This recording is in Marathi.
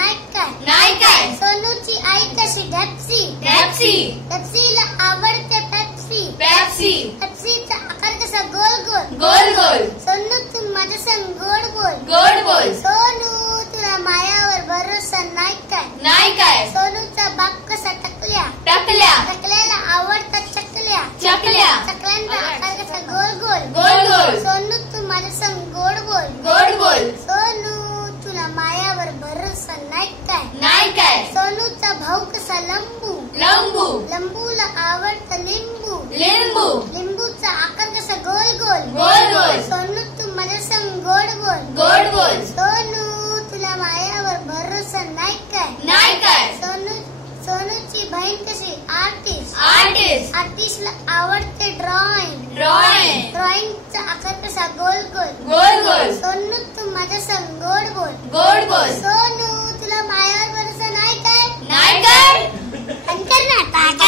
नाही काय सोनूची आई कशी ढॅप्सी ढॅप्सीला आवडते पेप्सी पेप्सीचा आकार कसा गोल सोनू तू माझ्या संग गोड बोल सोनू तुला मायावर भरोसा नाही काय सोनूचा बाप कसा टकल्याला आवडतात चकल्या चकल्यांचा आकार कसा गोल सोनू तू माझ्या संग गोड बोल सोनू तुला मायावर भरोसा नाही काय सोनूचा भाऊ कसा लंबूला आवडतं लिंबूचा आकार कसा गोल सोनू तू माझ्या संग गोड बोल सोनू तुला मायावर भरोसा नाही काय सोनूची बहीण कशी आर्टिस्टला आवडते ड्रॉइंगचा आकार कसा गोल सोनू तू माझ्या संग गोड बोल